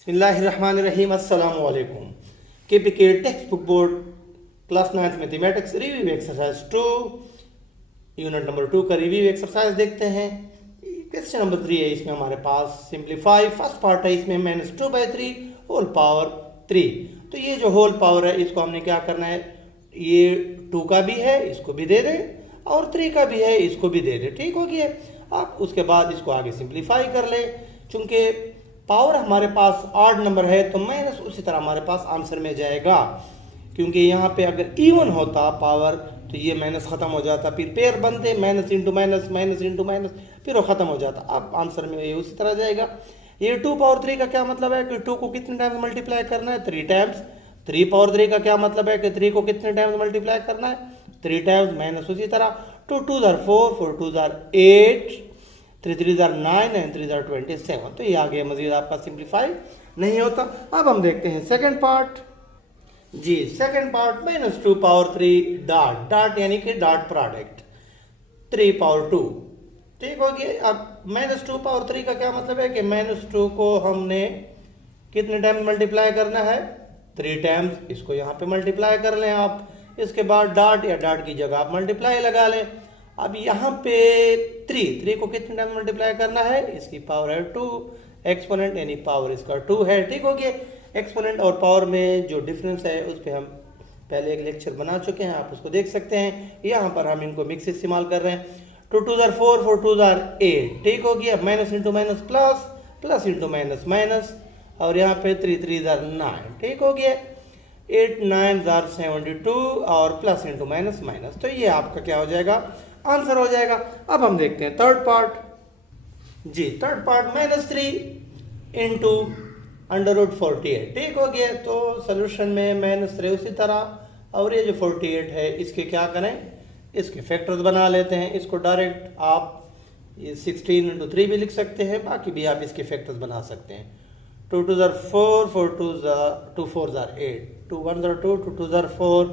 बिस्मिल्लाहिर्रहमानिर्रहीम अस्सलामु अलैकुम। KPK text book board class 9th mathematics review exercise 2 unit number 2 का रिव्यू एक्सरसाइज देखते हैं। क्वेश्चन नंबर 3 है, इसमें हमारे पास सिंप्लीफाई फर्स्ट पार्ट है, इसमें -2/3 होल पावर 3। तो ये जो होल पावर है इसको हमने क्या करना है, ये 2 का भी है इसको भी दे दें और 3 का भी है इसको भी दे दें। ठीक हो गया। अब उसके बाद इसको आगे सिंप्लीफाई कर ले। चूंकि पावर हमारे पास ऑड नंबर है तो माइनस उसी तरह हमारे पास आंसर में जाएगा, क्योंकि यहाँ पे अगर इवन होता पावर तो ये माइनस खत्म हो जाता, फिर पेयर बनते minus into minus minus into minus, फिर वो खत्म हो जाता। अब आंसर में ये उसी तरह जाएगा। ये 2 पावर 3 का क्या मतलब है कि 2 को कितने टाइम्स मल्टीप्लाई करना है, 3 टाइम्स। 3 पावर 3 का क्या मतलब है कि 3 को कितने टाइम्स मल्टीप्लाई करना है, 3 टाइम्स। माइनस उसी तरह 2 2 4 4 2 8 3 3 9 एंड 3 27। तो ये आगे मजीद आपका सिंप्लीफाई नहीं होता। अब हम देखते हैं सेकंड पार्ट। जी second part -2 power 3 dot dot यानी कि डॉट प्रोडक्ट 3 पावर 2। ठीक हो गया। अब -2 पावर 3 का क्या मतलब है कि -2 को हमने कितने टाइम मल्टीप्लाई करना है, 3 टाइम्स। इसको यहाँ पे मल्टीप्लाई कर लें आप, इसके बाद डॉट या डॉट की जगह आप मल्टीप्लाई लगा लें। अब यहाँ पे 3 को कितने टाइम मल्टीप्लाई करना है, इसकी पावर है 2, एक्सपोनेंट यानी पावर इसका 2 है। ठीक हो गया। एक्सपोनेंट और पावर में जो डिफरेंस है उस पर हम पहले एक लेक्चर बना चुके हैं, आप उसको देख सकते हैं। यहाँ पर हम इनको मिक्स इस्तेमाल कर रहे हैं। 2 2 4 4 2 8। ठीक हो गया। Minus into minus plus, plus into minus minus, और यहाँ पे 3 3 9। ठीक हो गया। 8 9 72 और प्लस इंटू माइनस माइनस। तो ये आपका क्या हो जाएगा, आंसर हो जाएगा। अब हम देखते हैं थर्ड पार्ट। जी थर्ड पार्ट -3 इंटू √48। ठीक हो गया। तो सोल्यूशन में -3 उसी तरह, और ये जो 48 है इसके क्या करें, इसके फैक्टर्स बना लेते हैं। इसको डायरेक्ट आप ये 16 × 3 भी लिख सकते हैं, बाकी भी आप इसके फैक्टर्स बना सकते हैं। 2 2 4 4 2 4 8 2 1 2 2 2 4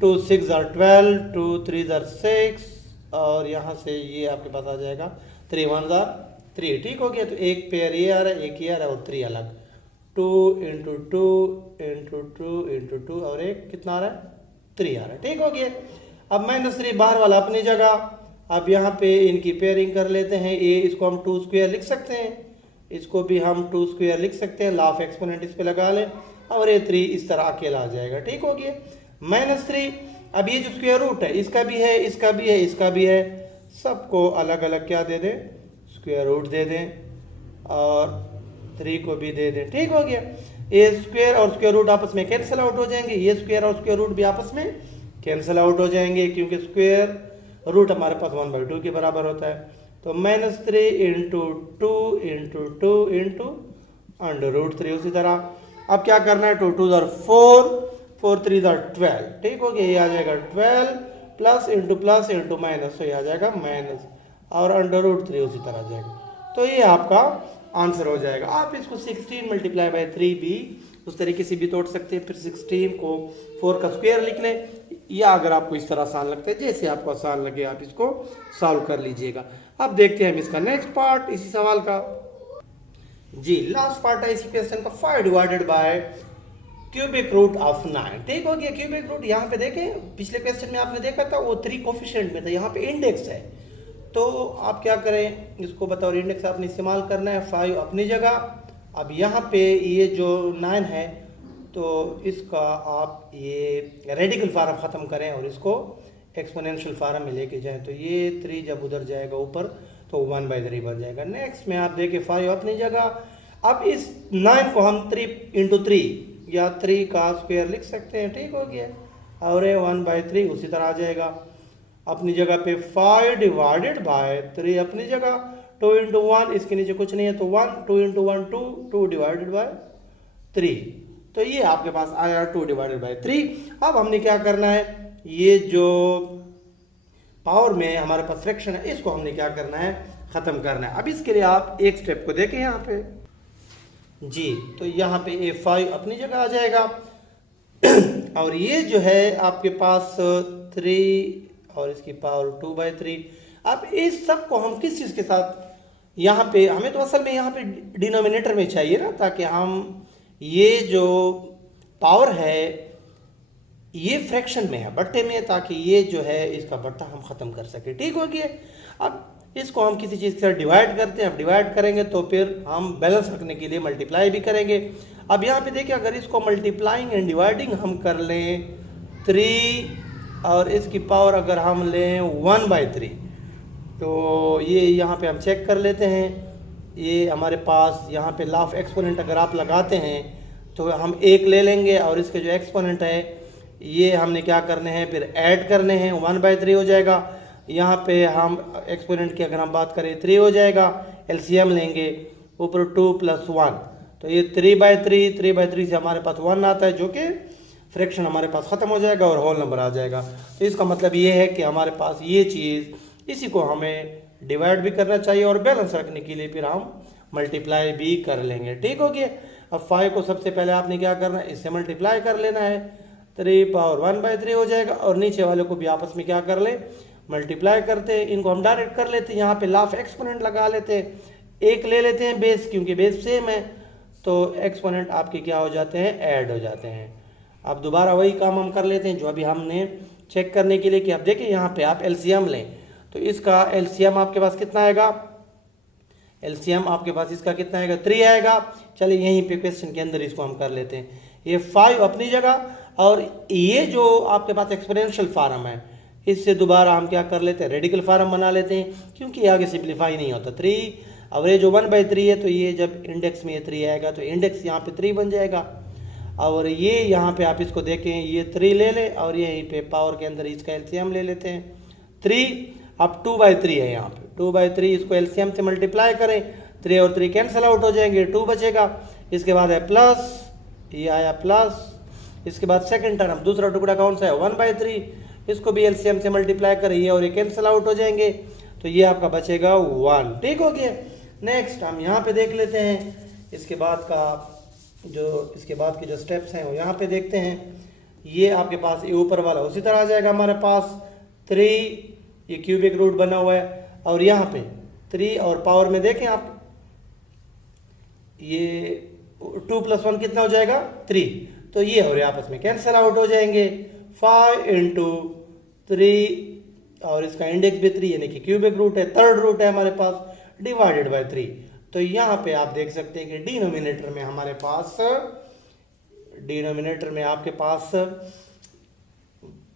2 6 12 2 3 6, और यहाँ से ये आपके पास आ जाएगा 3 1 3। ठीक हो गया। तो एक पेयर ये आ रहा है, एक ये आ रहा है और 3 अलग। 2 × 2 × 2 × 2 और एक कितना आ रहा है, 3 आ रहा है। ठीक हो गया। अब -3 बाहर वाला अपनी जगह। अब यहाँ पे इनकी पेयरिंग कर लेते हैं। ये इसको हम 2 स्क्वायर लिख सकते हैं, इसको भी हम 2 स्क्वायर लिख सकते हैं। लॉ ऑफ एक्सपोनेंट इस पे लगा लें और ये 3 इस तरह अकेला आ जाएगा। ठीक हो गया। -3। अब ये जो स्क्वायर रूट है इसका भी है, इसका भी है, इसका भी है, सबको अलग अलग क्या दे दें, स्क्वायर रूट दे दें, और 3 को भी दे दें। ठीक हो गया। ये स्क्वायर और स्क्वायर रूट आपस में कैंसिल आउट हो जाएंगे, ये स्क्वायर और स्क्वायर रूट भी आपस में कैंसिल आउट हो जाएंगे, क्योंकि स्क्वायर रूट हमारे पास 1/2 के बराबर होता है। तो -3 × 2 × 2 × √3 उसी तरह। अब क्या करना है, 2 2 4 4 3 12। ठीक हो गया। ये आ जाएगा 12 प्लस इंटू माइनस, तो ये आ जाएगा माइनस, और √3 उसी तरह आ जाएगा। तो ये आपका आंसर हो जाएगा। आप इसको 16 × 3 भी उस तरीके से भी तोड़ सकते हैं, फिर 16 को 4 का स्क्वायर लिख लें, या अगर आपको इस तरह आसान लगता है, जैसे आपको आसान लगे आप इसको सॉल्व कर लीजिएगा। अब देखते हैं हम इसका नेक्स्ट पार्ट इसी सवाल का। जी लास्ट पार्ट है इसी क्वेश्चन का, 5 divided by cubic root of 9। ठीक हो गया। क्यूबिक रूट यहाँ पे देखें, पिछले क्वेश्चन में आपने देखा था वो 3 कोफिशिएंट में था, यहाँ पे इंडेक्स है। तो आप क्या करें, इसको बतौर इंडेक्स आपने इस्तेमाल करना है, 5 अपनी जगह। अब यहाँ पे ये जो 9 है तो इसका आप ये रेडिकल फार्म ख़त्म करें और इसको एक्सपोनेंशियल फार्म में लेके जाएं। तो ये 3 जब उधर जाएगा ऊपर तो 1/3 बन जाएगा। नेक्स्ट में आप देखें 5 अपनी जगह। अब इस 9 को हम 3 × 3 या 3 का स्क्वायर लिख सकते हैं। ठीक हो गया। और ये 1/3 उसी तरह आ जाएगा अपनी जगह पे। 5 डिवाइडेड बाय 3 अपनी जगह, 2 × 1 इसके नीचे कुछ नहीं है तो 1, 2 × 1 2, 2 डिवाइडेड बाय 3। तो ये आपके पास आया 2 डिवाइडेड बाय 3। अब हमने क्या करना है, ये जो पावर में हमारे पास फ्रैक्शन है इसको हमने क्या करना है, ख़त्म करना है। अब इसके लिए आप एक स्टेप को देखें यहाँ पे। जी तो यहाँ पे ये 5 अपनी जगह आ जाएगा, और ये जो है आपके पास 3 और इसकी पावर 2/3। अब इस सब को हम किस चीज़ के साथ यहाँ पे हमें तो असल में यहाँ पे डिनोमिनेटर में चाहिए ना, ताकि हम ये जो पावर है ये फ्रैक्शन में है, बट्टे में, ताकि ये जो है इसका बट्टा हम ख़त्म कर सके। ठीक हो गया। अब इसको हम किसी चीज़ के साथ डिवाइड करते हैं। अब डिवाइड करेंगे तो फिर हम बैलेंस रखने के लिए मल्टीप्लाई भी करेंगे। अब यहाँ पे देखिए, अगर इसको मल्टीप्लाइंग एंड डिवाइडिंग हम कर लें 3 और इसकी पावर अगर हम लें 1/3, तो ये यहाँ पे हम चेक कर लेते हैं। ये हमारे पास यहाँ पे लॉ ऑफ एक्सपोनेंट अगर आप लगाते हैं तो हम 1 ले लेंगे और इसके जो एक्सपोनेंट है ये हमने क्या करने हैं, फिर ऐड करने हैं, 1/3 हो जाएगा। यहाँ पे हम एक्सपोनेंट की अगर हम बात करें 3 हो जाएगा, एलसीएम लेंगे, ऊपर 2 + 1, तो ये 3/3 से हमारे पास 1 आता है, जो कि फ्रैक्शन हमारे पास ख़त्म हो जाएगा और होल नंबर आ जाएगा। तो इसका मतलब ये है कि हमारे पास ये चीज़, इसी को हमें डिवाइड भी करना चाहिए और बैलेंस रखने के लिए फिर हम मल्टीप्लाई भी कर लेंगे। ठीक हो गया। अब 5 को सबसे पहले आपने क्या करना है, इससे मल्टीप्लाई कर लेना है, 3/1/3 हो जाएगा, और नीचे वाले को भी आपस में क्या कर ले, मल्टीप्लाई करते हैं। इनको हम डायरेक्ट कर लेते हैं, यहाँ पे लॉ ऑफ एक्सपोनेंट लगा लेते हैं, 1 ले लेते हैं बेस, क्योंकि बेस सेम है, तो एक्सपोनेंट आपके क्या हो जाते हैं, ऐड हो जाते हैं। अब दोबारा वही काम हम कर लेते हैं जो अभी हमने चेक करने के लिए कि अब देखिए यहाँ पे आप एलसीएम लें, तो इसका एलसीएम आपके पास कितना आएगा, एलसीएम आपके पास इसका कितना आएगा, 3 आएगा। चलिए यहीं पे क्वेश्चन के अंदर इसको हम कर लेते हैं। ये 5 अपनी जगह, और ये जो आपके पास एक्सपोनेंशियल फार्म है, इससे दोबारा हम क्या कर लेते हैं, रेडिकल फार्म बना लेते हैं, क्योंकि आगे सिंप्लीफाई नहीं होता। 3 और ये जो 1/3 है, तो ये जब इंडेक्स में ये 3 आएगा तो इंडेक्स यहाँ पे 3 बन जाएगा। और ये यहाँ पे आप इसको देखें, ये 3 ले लें और यहीं पे पावर के अंदर इसका एलसीएम ले लेते हैं 3। अब 2/3 है यहाँ पे, 2/3 इसको एलसीएम से मल्टीप्लाई करें, 3 और 3 कैंसिल आउट हो जाएंगे, 2 बचेगा। इसके बाद है प्लस, ये आया प्लस। इसके बाद सेकंड टर्म, दूसरा टुकड़ा कौन सा है, 1/3, इसको भी एलसीएम से मल्टीप्लाई करें, ये और ये कैंसिल आउट हो जाएंगे, तो ये आपका बचेगा 1। ठीक हो गया। नेक्स्ट हम यहाँ पे देख लेते हैं, इसके बाद के जो स्टेप्स हैं वो यहाँ पे देखते हैं। ये आपके पास ये ऊपर वाला उसी तरह आ जाएगा हमारे पास 3, ये क्यूबिक रूट बना हुआ है, और यहाँ पे 3 और पावर में देखें आप, ये 2 + 1 कितना हो जाएगा, 3, तो ये और ये आपस में कैंसिल आउट हो जाएंगे। 5 × 3 और इसका इंडेक्स भी 3 यानी कि क्यूबिक रूट है, थर्ड रूट है हमारे पास, डिवाइडेड बाय 3। तो यहाँ पे आप देख सकते हैं कि डिनोमिनेटर में आपके पास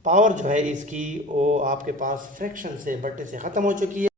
पावर जो है इसकी, वो आपके पास फ्रैक्शन से, बट्टे से ख़त्म हो चुकी है।